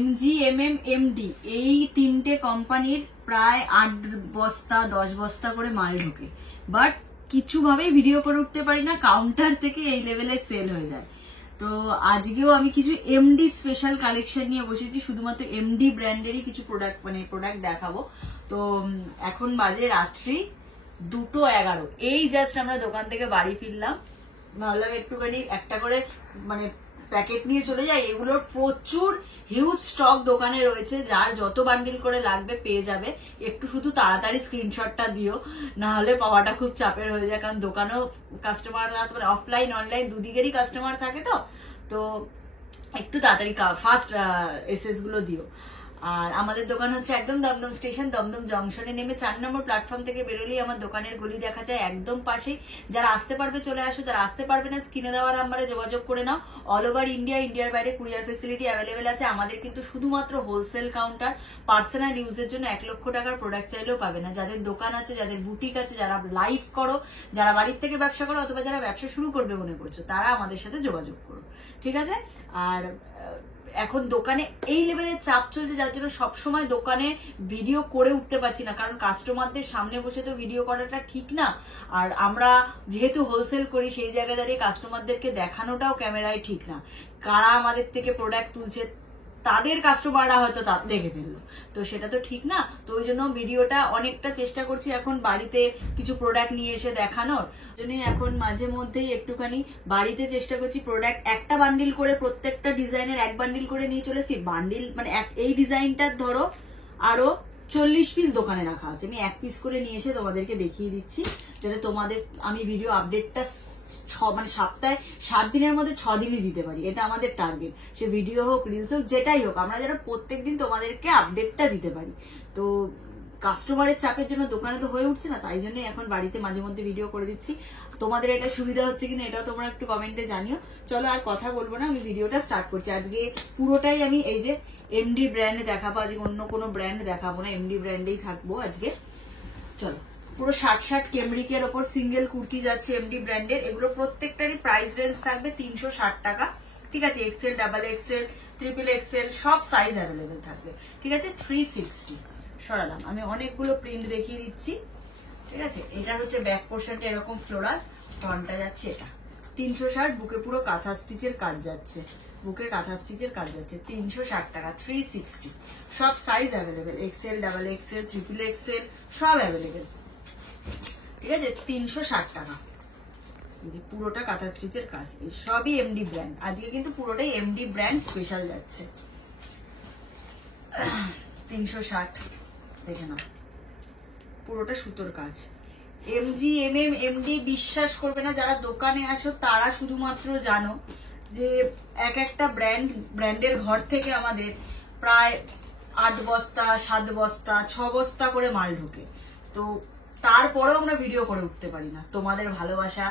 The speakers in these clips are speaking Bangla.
MGMM MD এই তিনটে কোম্পানির প্রায় 8 বস্তা 10 বস্তা করে মাল ঢোকে, বাট কিছু ভাবেই ভিডিও করে উঠতে পারি না, কাউন্টার থেকে এই লেভেলে সেল হয়ে যায়। তো আজকেও আমি কিছু এমডি স্পেশাল কালেকশন নিয়ে বসেছি, শুধুমাত্র এমডি ব্র্যান্ডেরই কিছু প্রোডাক্ট দেখাবো। তো এখন বাজে রাত্রি 2:11, এই জাস্ট আমরা দোকান থেকে বাড়ি ফিরলাম, ভাবলাম একটুখানি একটা করে প্যাকেট নিয়ে চলে যাই। এগুলোর প্রচুর হিউজ স্টক দোকানে রয়েছে, যার যত বান্ডিল করে লাগবে পেয়ে যাবে। একটু শুধু তাড়াতাড়ি স্ক্রিনশটটা দিও, না হলে পাওয়াটা খুব চাপের হয়ে যায়, কারণ দোকানেও কাস্টমার অফলাইন অনলাইন দুদিকেরই কাস্টমার থাকে, তো একটু তাড়াতাড়ি ফার্স্ট এসএস গুলো দিও। আর আমাদের দোকান হচ্ছে একদম দমদম স্টেশন, দমদম জংশনে নেমে 4 নম্বর প্ল্যাটফর্ম থেকে বেরোলেই আমার দোকানের গলি দেখা যায়, একদম পাশেই। যারা আসতে পারবে চলে আসো, যারা আসতে পারবে না স্ক্রিনে দেওয়া নাম্বারে যোগাযোগ করে নাও। অল ওভার ইন্ডিয়ার বাইরে কুরিয়ার ফেসিলিটি অ্যাভেলেবেল আছে। আমাদের কিন্তু শুধুমাত্র হোলসেল কাউন্টার, পার্সোনাল ইউজের জন্য 1 লক্ষ টাকার প্রোডাক্ট চাইলেও পাবে না। যাদের দোকান আছে, যাদের বুটিক আছে, যারা লাইভ করো, যারা বাড়ির থেকে ব্যবসা করো, অথবা যারা ব্যবসা শুরু করবে মনে করছো, তারা আমাদের সাথে যোগাযোগ করো, ঠিক আছে? আর এখন দোকানে এই লেভেলের চাপ চলছে, যার জন্য সবসময় দোকানে ভিডিও করে উঠতে পারছি না, কারণ কাস্টমারদের সামনে বসে তো ভিডিও করাটা ঠিক না। আর আমরা যেহেতু হোলসেল করি, সেই জায়গায় দাঁড়িয়ে কাস্টমারদেরকে দেখানোটাও ক্যামেরায় ঠিক না। কারা আমাদের থেকে প্রোডাক্ট তুলছে তাদের কাস্টমাররা হয়তো দেখে ফেললো, তো সেটা তো ঠিক না। তো ওই জন্য ভিডিওটা অনেকটা চেষ্টা করছি এখন বাড়িতে কিছু প্রোডাক্ট নিয়ে এসে দেখানোর জন্যই এখন মাঝে মধ্যেই একটুখানি বাড়িতে চেষ্টা করছি প্রোডাক্ট একটা বান্ডিল করে, প্রত্যেকটা ডিজাইনের 1 বান্ডিল করে নিয়ে চলেছি। বান্ডিল এই ডিজাইনটার ধরো আরো 40 পিস দোকানে রাখা আছে, আমি 1 পিস করে নিয়ে এসে তোমাদেরকে দেখিয়ে দিচ্ছি, যাতে তোমাদের আমি ভিডিও আপডেটটা সপ্তাহে 7 দিনের মধ্যে 6 দিনই দিতে পারি। এটা আমাদের টার্গেট, সে ভিডিও হোক রিলস হোক যেটাই হোক, আমরা যেন প্রত্যেকদিন তোমাদেরকে আপডেটটা দিতে পারি। তো কাস্টমারের চাপের জন্য দোকানে তো হয়ে উঠছে না, তাই জন্য এখন বাড়িতে মাঝে মধ্যে ভিডিও করে দিচ্ছি। তোমাদের এটা সুবিধা হচ্ছে কিনা এটাও তোমরা একটু কমেন্টে জানিও। চলো আর কথা বলবো না, আমি ভিডিওটা স্টার্ট করছি। আজকে পুরোটাই আমি এই যে এমডি ব্র্যান্ডে দেখাবো, আজকে অন্য কোনো ব্র্যান্ড দেখাবো না, এমডি ব্র্যান্ডেই থাকবো আজকে। চলো, পুরো 60 কেমব্রিকের ওপর সিঙ্গেল কুর্তি যাচ্ছে এমডি ব্র্যান্ডের। এগুলো প্রত্যেকটারই প্রাইস রেঞ্জ থাকবে 360 টাকা, ঠিক আছে? XL, double XL, triple XL সব সাইজ অ্যাভেলেবেল থাকবে, ঠিক আছে? 360 সরালাম, আমি অনেকগুলো প্রিন্ট দেখিয়ে দিচ্ছি, ঠিক আছে? এটা হচ্ছে ব্যাক পোর্শনটা এরকম ফ্লোরাল, ফ্রন্টটা যাচ্ছে এটা 360, বুকে পুরো কাঁথা স্টিচের কাজ যাচ্ছে, বুকে কাঁথা স্টিচের কাজ যাচ্ছে, 360 টাকা, 360 সব size available, XL, double XL, triple XL সব অ্যাভেলেবেল, ঠিক আছে? 360 টাকা। এই যে পুরোটা কাঁথা স্টিচের কাজ, এই সবই এমডি ব্র্যান্ড। আজকে কিন্তু পুরোটাই এমডি ব্র্যান্ড স্পেশাল যাচ্ছে, 360 দেখে নাও, পুরোটা সুতোর কাজ। MGMM MD বিশ্বাস করবে না, যারা দোকানে আসো তারা শুধুমাত্র জানো যে এক একটা ব্র্যান্ডের ঘর থেকে আমাদের প্রায় 8 বস্তা 7 বস্তা 6 বস্তা করে মাল ঢোকে। তো তারপরেও আমরা ভিডিও করে উঠতে পারি না। তোমাদের ভালোবাসা,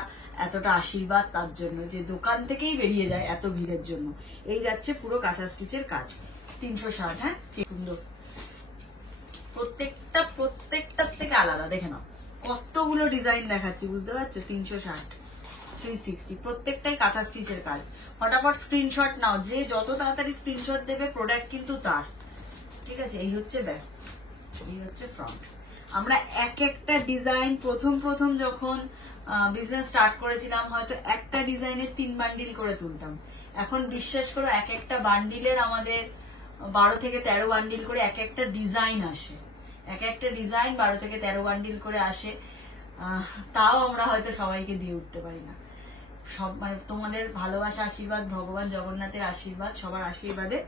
এতটা আশীর্বাদ, তার জন্য যে দোকান থেকেই বেরিয়ে যায় এত ভিড়ের জন্য। এই যাচ্ছে পুরো কাঁথা স্টিচের কাজ, 360। হ্যাঁ, সুন্দর, প্রত্যেকটার থেকে আলাদা। দেখে নাও কতগুলো ডিজাইন দেখাচ্ছি, বুঝতে পারছো? 360, 360 প্রত্যেকটাই কাঁথা স্টিচের কাজ। ফটাফট স্ক্রিনশট নাও, যে যত তাড়াতাড়ি স্ক্রিনশট দেবে প্রোডাক্ট কিন্তু তার, ঠিক আছে? এই হচ্ছে ব্যাক, এই হচ্ছে ফ্রন্ট। আমরা এক একটা ডিজাইন প্রথম যখন বিজনেস স্টার্ট করেছিলাম, হয়তো একটা ডিজাইনের 3 বান্ডিল করে তুলতাম। এখন বিশ্বাস করো এক একটা বান্ডিলের আমাদের 12 থেকে 13 বান্ডিল করে এক একটা ডিজাইন আসে, এক একটা ডিজাইন 12 থেকে 13 বান্ডিল করে আসে। তাও আমরা হয়তো সবাইকে দিয়ে উঠতে পারি না। সব তোমাদের ভালোবাসা, আশীর্বাদ, ভগবান জগন্নাথের আশীর্বাদ, সবার আশীর্বাদে।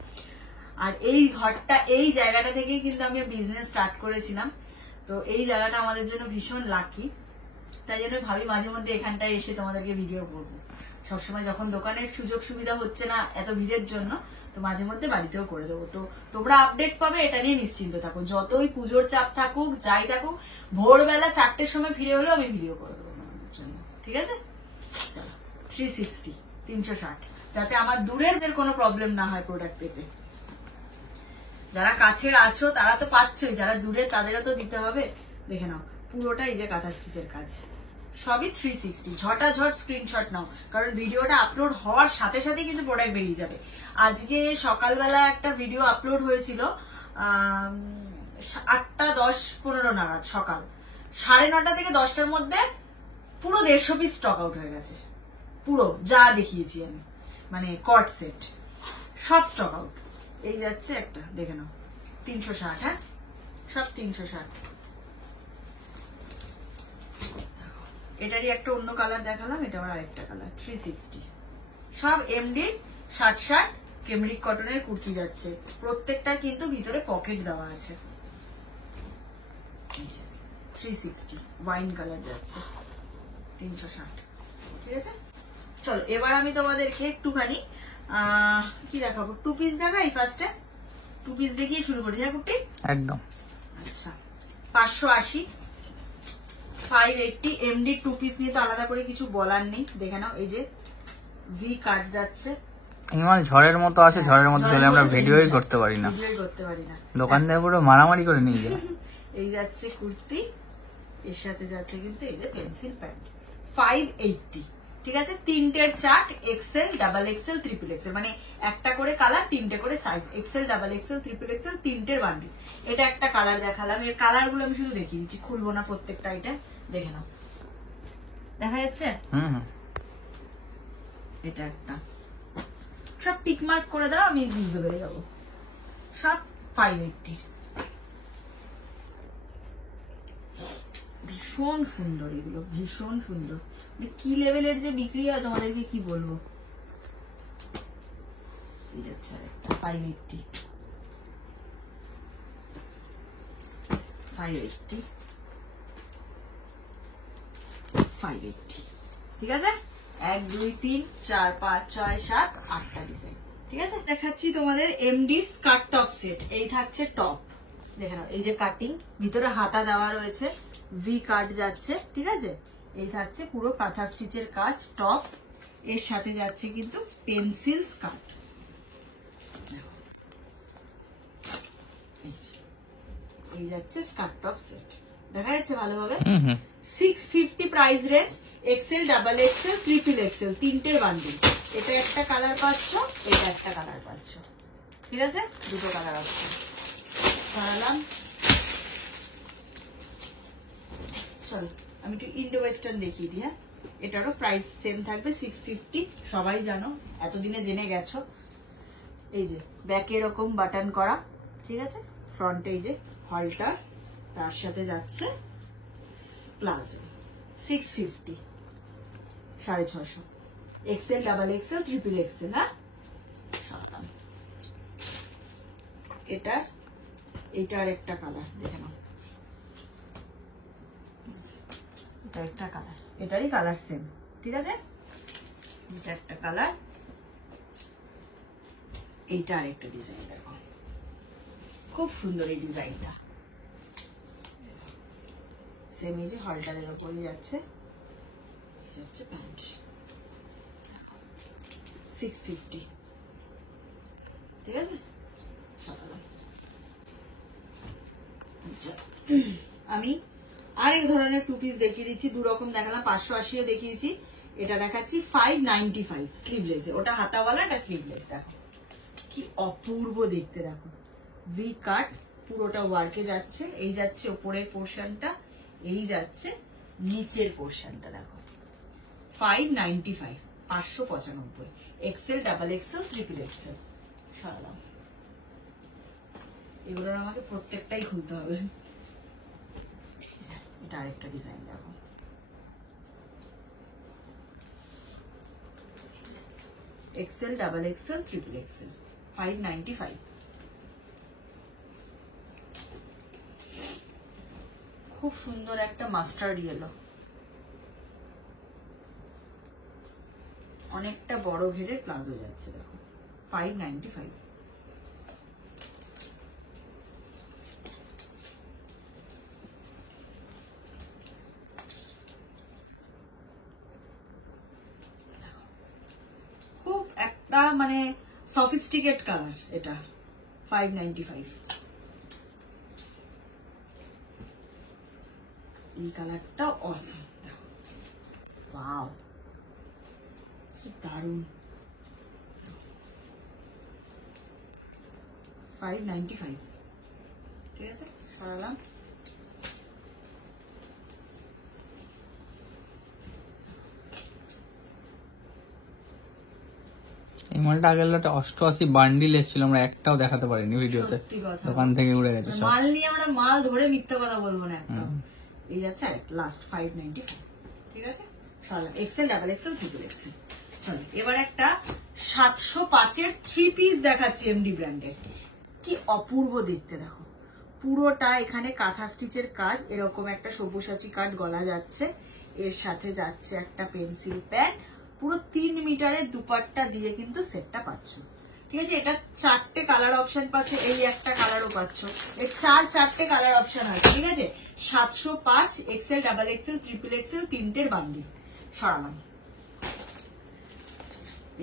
আর এই ঘরটা, এই জায়গাটা থেকেই কিন্তু আমি বিজনেস স্টার্ট করেছিলাম। তো এই জায়গাটা আমাদের জন্য ভীষণ লাকি, তাই জন্য ভাবি মাঝে মধ্যে এখানটায় এসে তোমাদেরকে ভিডিও করবো। সবসময় যখন দোকানের সুযোগ সুবিধা হচ্ছে না এত ভিড়ের জন্য, তো মাঝে মধ্যে বাড়িতেও করে দেবো। তো তোমরা আপডেট পাবে, এটা নিয়ে নিশ্চিন্ত থাকো। যতই পুজোর চাপ থাকুক, যাই থাকুক, ভোরবেলা 4টের সময় ফিরে হলেও আমি ভিডিও করে দেবো তোমাদের জন্য, ঠিক আছে? চলো, 360, 360, যাতে আমার দূরের কোনো প্রবলেম না হয় প্রোডাক্ট পেতে। যারা কাছের আছো তারা তো পাচ্ছই, যারা দূরে তাদেরও তো দিতে হবে। দেখে নাও পুরোটা এই যে কাঁথা স্টিচের কাজ, সবই 360। ঝটাঝট স্ক্রিনশট নাও, কারণ ভিডিওটা আপলোড হওয়ার সাথে সাথে কিন্তু প্রোডাক্ট বেরিয়ে যাবে। আজকে সকালবেলা একটা ভিডিও আপলোড হয়েছিল 8টা 10-15 নাগাদ, সকাল 9:30 থেকে 10টার মধ্যে পুরো 150 পিস স্টক আউট হয়ে গেছে। পুরো যা দেখিয়েছি আমি, মানে কট সেট সব স্টক আউট। এই যাচ্ছে একটা, দেখে নাও 360। হ্যাঁ, সব 360। এটারই একটা অন্য কালার দেখালাম, এটা আবার আরেকটা কালার 360। সব এমডি শার্ট কেমরিক কটনের কুর্তি যাচ্ছে, প্রত্যেকটার কিন্তু ভিতরে পকেট দেওয়া আছে। 360 ওয়াইন কালার যাচ্ছে 360। ঠিক আছে, চলো এবার আমি তোমাদেরকে একটুখানি কি দেখাবো, 2 পিস দেখাই। ফার্স্টে 2 পিস দেখিয়ে শুরু করি। হ্যাঁ কুর্তি একদম। আচ্ছা, 580, 580 এমডি 2 পিস নিয়ে তো আলাদা করে কিছু বলার নেই। দেখে নাও, এই যে ভি কাট যাচ্ছে, ইমান ঝড়ের মতো আসে, ঝড়ের মতো চলে, আমরা ভিডিওই করতে পারি না, দোকানদার পুরো মারামারি করে নিয়ে যায়। এই যাচ্ছে কুর্তি, এর সাথে যাচ্ছে কিন্তু এই যে পেন্সিল প্যান্ট 580। ঠিক আছে, 3টের chart, XL, double XL, triple XL, মানে একটা করে কালার, 3টে করে size, XL, double XL, triple XL, 3টের বান্ডিল। এটা একটা কালার দেখালাম, এর কালার গুলো আমি শুধু দেখিয়ে দিচ্ছি, খুলবো না প্রত্যেকটা। এটা দেখে নাও, দেখা যাচ্ছে? এটা একটা, সব টিক মার্ক করে দাও, আমি বুঝতে পেরে যাবো। সব 580। ভীষণ সুন্দর এগুলো, ভীষণ সুন্দর। কি লেভেলের যে বিক্রি হয় তোমাদেরকে কি বলবো। 580, 580, 580। ঠিক আছে, 1 2 3 4 5 6 7 8টা ডিজাইন। ঠিক আছে, দেখাচ্ছি তোমাদের এমডি স্কার্ট টপ সেট। এই থাকছে টপ, দেখে নাও, এই যে কাটিং, ভিতরে হাতা দেওয়া রয়েছে, ভি কাট যাচ্ছে। ঠিক আছে, এই থাকছে পুরো কাঁথা স্টিচের কাজ টপ, এর সাথে যাচ্ছে কিন্তু পেন্সিল স্কার্ট। এই যাচ্ছে স্কার্ট টপ সেট, দেখা যাচ্ছে ভালোভাবে। 650 price range, XL, double XL, triple XL, 3টের বান্ডিল। এটা একটা কালার পাচ্ছ, এটা একটা কালার পাচ্ছ। ঠিক আছে, দুটো কালার আছে। সরালাম, চল আমি একটু ইন্ডো ওয়েস্টার্ন দেখিয়ে দিই। হ্যাঁ, এটারও প্রাইস সেম থাকবে 650, সবাই জানো, এতদিনে জেনে গেছো। এই যে ব্যাকে এরকম বাটন করা, ঠিক আছে, ফ্রন্টে এই যে হলটার, তার সাথে যাচ্ছে palazzo, 650, 650, XL, double XL, triple XL. হ্যাঁ, এটার একটা কালার দেখে নাও, এটা একটা কালার, এটারই কালার সেম। ঠিক আছে, এটা একটা কালার, এইটা আরেকটা ডিজাইন। দেখো খুব সুন্দর এই ডিজাইনটা, সেম এই যে হলটারের উপরে যাচ্ছে, প্যান্ট 650। ঠিক আছে, আচ্ছা আমি আর এই ধরনের 2 পিস দেখিয়ে দিচ্ছি, 2 রকম দেখালাম, 580 দেখিয়েছি, এটা দেখাচ্ছি 595 স্লিভলেস। ওটা হাতাওয়ালা, এটা স্লিভলেস। দেখো কি অপূর্ব দেখতে, দেখো ভি কাট, পুরোটা ওয়ার্কে যাচ্ছে, এই যাচ্ছে উপরের পোর্শনটা, এই যাচ্ছে নিচের পোর্শনটা। দেখো 595, 595, XL, double XL, triple XL. সরালাম, এগুলোর আমাকে প্রত্যেকটাই খুলতে হবে। এটা আরেকটা ডিজাইন, দেখো XL, double XL, triple XL, 595। খুব সুন্দর একটা মাস্টার্ড ইয়েলো, অনেকটা বড় ঘেরের প্লাজো যাচ্ছে। দেখো 595। খুব একটা মানে সফিস্টিকেট কালার, এটা 595। এই কালারটা অসাম, ওয়াও, কি দারুণ। 595, ঠিক আছে, সরালাম। এই মালটা আগের লটে 88 বান্ডিল এসেছিল, আমরা একটাও দেখাতে পারিনি ভিডিওতে, সত্যি কথা, দোকান থেকে উড়ে গেছে সব। মাল নিয়ে আমরা মাল ধরে মিথ্যা কথা বলবো না একদম। এই যাচ্ছে লাস্ট 595, ঠিক আছে, সরালাম। XL, double XL, triple XL. চলো এবার একটা 705-এর 3 পিস দেখাচ্ছি এমডি ব্র্যান্ডের। কি অপূর্ব দেখতে, দেখো পুরোটা এখানে কাঁথা স্টিচের কাজ, এরকম একটা সব্যসাচী কাট গলা যাচ্ছে, এর সাথে যাচ্ছে একটা পেন্সিল প্যান্ট, পুরো 3 মিটারের দুপাট্টা দিয়ে কিন্তু সেটটা পাচ্ছ, ঠিক আছে। এটা 4টে কালার অপশন পাচ্ছ, এই একটা কালারও পাচ্ছ, এর 4টে কালার অপশন আছে, ঠিক আছে। 705 XL, double XL, triple XL, 3টের বান্ডিল। সরালাম।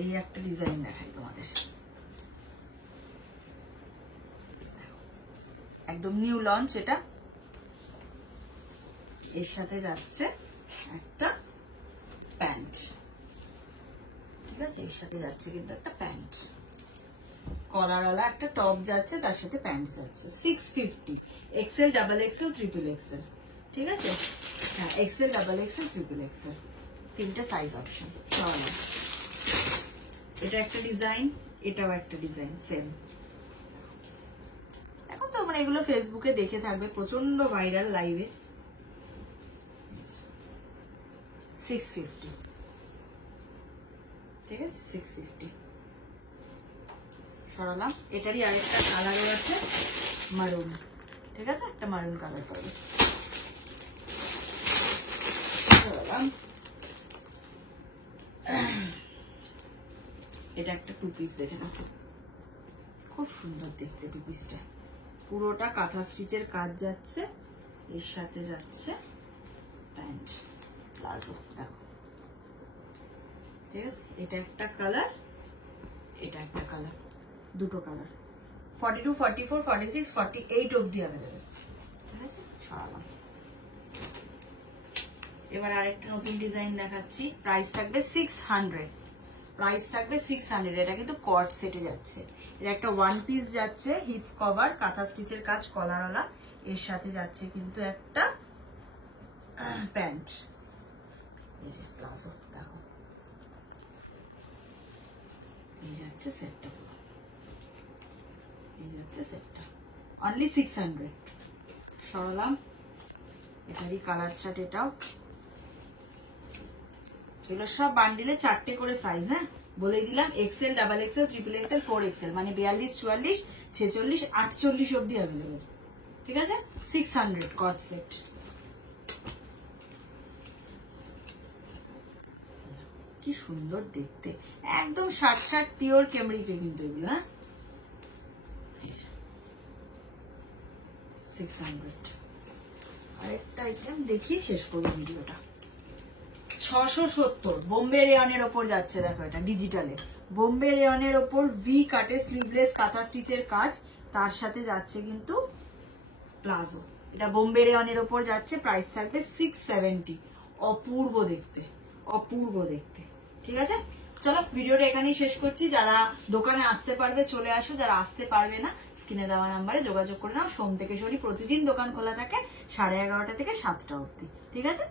এই একটা ডিজাইন দেখাই তোমাদের, একদম নিউ লঞ্চ এটা। এর সাথে যাচ্ছে একটা প্যান্ট, ঠিক আছে, এর সাথে যাচ্ছে কিন্তু একটা প্যান্ট, কলারওয়ালা একটা টপ যাচ্ছে, তার সাথে প্যান্ট যাচ্ছে। 650 XL, double XL, triple XL, ঠিক আছে। হ্যাঁ, XL, double XL, triple XL, 3টে সাইজ অপশন। এটা একটা ডিজাইন, এটাও একটা ডিজাইন, সেম। এখন তো মানে এগুলো ফেসবুকে দেখে থাকবে, প্রচন্ড ভাইরাল লাইভে। 650, ঠিক আছে, 650। সরালাম। এটারই আরেকটা কালারও আছে, মারুন, ঠিক আছে, একটা মারুন কালার পাবে। সরালাম। এটা একটা 2 পিস দেখে দেখো, খুব সুন্দর দেখতে 2 পিসটা। পুরোটা কাঁথা স্টিচের কাজ যাচ্ছে, এর সাথে যাচ্ছে প্যান্ট, প্লাজো, দেখো, ঠিক আছে। এটা একটা কালার, এটা একটা কালার, দুটো কালার। 42, 44, 46, 48 অবধি অ্যাভেলেবেল, ঠিক আছে। সরালাম। এবার আরেকটা নতুন ডিজাইন দেখাচ্ছি, প্রাইস থাকবে 600, প্রাইস থাকবে 600। এটা কিন্তু কট সেটে যাচ্ছে, এটা একটা 1 পিস যাচ্ছে, হিপ কভার, কাঁথা স্টিচের কাজ, কলারওয়ালা, এর সাথে যাচ্ছে কিন্তু একটা প্যান্ট, এই যে প্লাজো, দেখো, এই যাচ্ছে সেটটা, এই যাচ্ছে সেটটা, অনলি 600। সরালাম। এটারই কালার চার্ট, এটাও, এগুলো সব বান্ডিলে 4টে করে সাইজ, হ্যাঁ বলেই দিলাম। XL, double XL, triple XL, 4 XL, মানে 42, 44, 46, 48 অব্দি অ্যাভেলেবেল, ঠিক আছে। 600 কট সেট। কি সুন্দর দেখতে, একদম 60 পিওর কেমরিকে কিন্তু এগুলো, হ্যাঁ। 600। আরেকটা আইটেম দেখি, শেষ করবো ভিডিওটা। 670 বোম্বে রেয়নের ওপর যাচ্ছে, দেখো এটা ডিজিটালে, বোম্বে রেয়নের ওপর ভি কাটে, স্লিভলেস, কাঁথা স্টিচের কাজ, তার সাথে যাচ্ছে কিন্তু প্লাজো। এটা বোম্বে রেয়নের ওপর যাচ্ছে, প্রাইস থাকবে 670। অপূর্ব দেখতে, অপূর্ব দেখতে, ঠিক আছে। চলো ভিডিওটা এখানেই শেষ করছি। যারা দোকানে আসতে পারবে চলে আসো, যারা আসতে পারবে না স্ক্রিনে দেওয়া নাম্বারে যোগাযোগ করে নাও। সোম থেকে শনি প্রতিদিন দোকান খোলা থাকে 11:30 থেকে 7টা অবধি, ঠিক আছে।